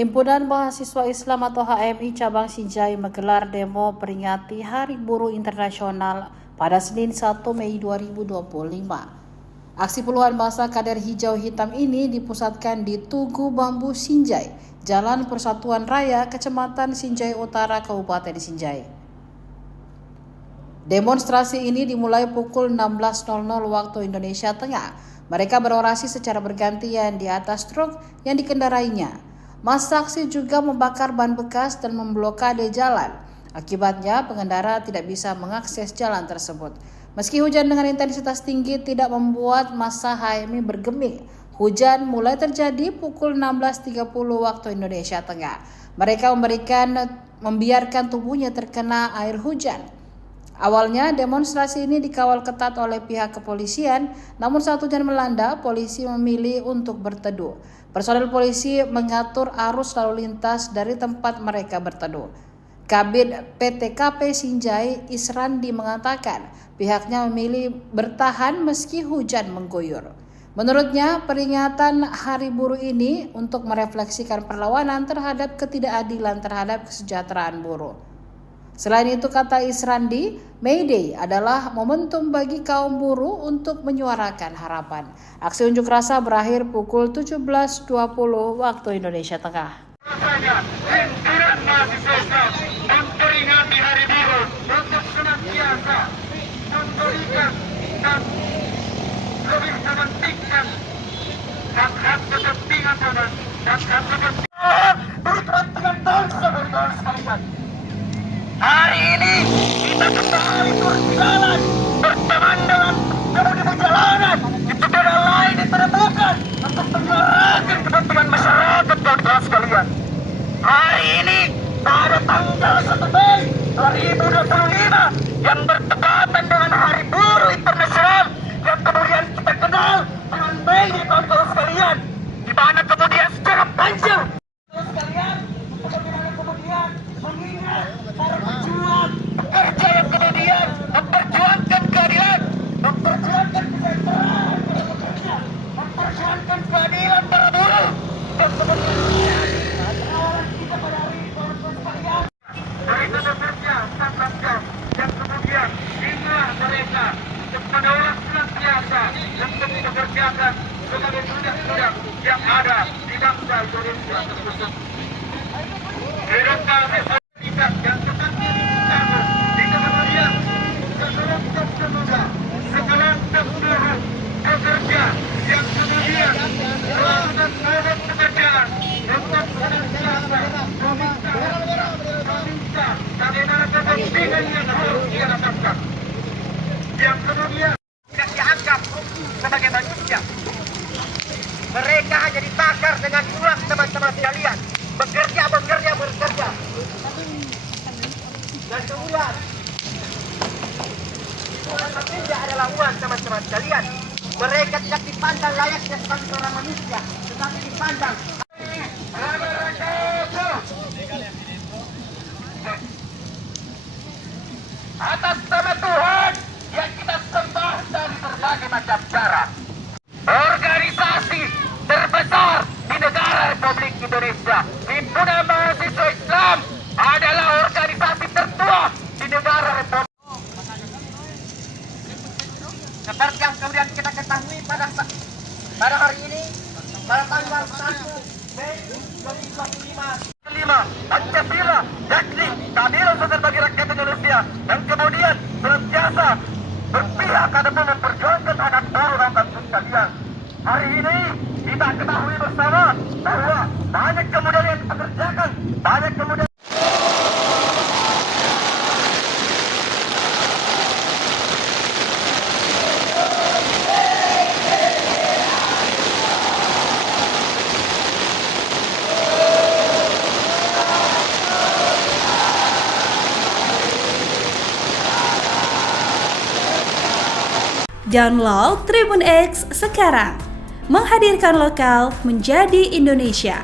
Himpunan Mahasiswa Islam atau HMI Cabang Sinjai menggelar demo peringati Hari Buruh Internasional pada Senin 1 Mei 2025. Aksi puluhan massa kader hijau hitam ini dipusatkan di Tugu Bambu Sinjai, Jalan Persatuan Raya, Kecamatan Sinjai Utara, Kabupaten Sinjai. Demonstrasi ini dimulai pukul 16.00 waktu Indonesia Tengah. Mereka berorasi secara bergantian di atas truk yang dikendarainya. Massa aksi juga membakar ban bekas dan memblokade jalan. Akibatnya, pengendara tidak bisa mengakses jalan tersebut. Meski hujan dengan intensitas tinggi tidak membuat massa HMI bergeming, hujan mulai terjadi pukul 16.30 waktu Indonesia Tengah. Mereka membiarkan tubuhnya terkena air hujan. Awalnya demonstrasi ini dikawal ketat oleh pihak kepolisian, namun saat hujan melanda, polisi memilih untuk berteduh. Personel polisi mengatur arus lalu lintas dari tempat mereka berteduh. Kabid PTKP Sinjai Israndi mengatakan pihaknya memilih bertahan meski hujan mengguyur. Menurutnya, peringatan Hari Buruh ini untuk merefleksikan perlawanan terhadap ketidakadilan terhadap kesejahteraan buruh. Selain itu, kata Israndi, May Day adalah momentum bagi kaum buruh untuk menyuarakan harapan. Aksi unjuk rasa berakhir pukul 17.20 waktu Indonesia Tengah. Himpunan Mahasiswa Islam memperingati Hari Buruh untuk senantiasa memberikan dan lebih mementingkan hak-hak kepentingan dan hak-hak kepentingan bangsa dan bangsa sekalian. Hari ini kita kembali berjalan berteman dengan pengemudi perjalanan di sepeda lain ditemukan untuk menyuarakan kepentingan masyarakat dan bangsa sekalian. Hari ini pada tanggal 1 Mei 2025 yang bertepatan dengan Hari Buruh Internasional yang kemudian kita kenal dengan May Day, kawan-kawan sekalian, di mana kemudian secara panjang sekalian kemudian mengingat para pejuang pekerja yang kemudian memperjuangkan keadilan, memperjuangkan kesejahteraan para pekerja, memperjuangkan keadilan para buruh, dan kemudian kita pada hari ini kawan-kawan sekalian dari bekerja 14 jam yang kemudian inilah mereka untuk menolak senantiasa untuk dipekerjakan sebagai budak-budak yang ada di bangsa Indonesia tersebut. Hidup kami tidak yang tetap di kemudian sekelompok pemuda, sekelompok buruh pekerja yang kemudian melakukan mogok pekerjaan untuk senantiasa meminta bagaimana kepentingan yang harus dia dapatkan, yang kemudian tidak dianggap sebagai manusia. Mereka hanya ditakar dengan uang teman-teman sekalian. Bekerja. Dan kemudian itu tidak adalah uang teman-teman sekalian. Mereka tidak dipandang layaknya sebagai seorang manusia, tetapi dipandang atas nama Tuhan yang kita sembah dari berbagai macam cara. Organisasi terbesar di negara Republik Indonesia, Himpunan Mahasiswa Islam, adalah organisasi tertua di negara Republik. Seperti yang kemudian kita ketahui pada hari ini, pada tanggal 1 Mei 2025, Pancasila, yakni keadilan sosial bagi rakyat Indonesia, dan kemudian senantiasa berpihak ataupun memperjuangkan hak buruh dan bangsa sekalian. Hari ini kita ketahui bersama bahwa banyak kemudian yang dipekerjakan, banyak kemudian Download Tribun X sekarang, menghadirkan lokal menjadi Indonesia.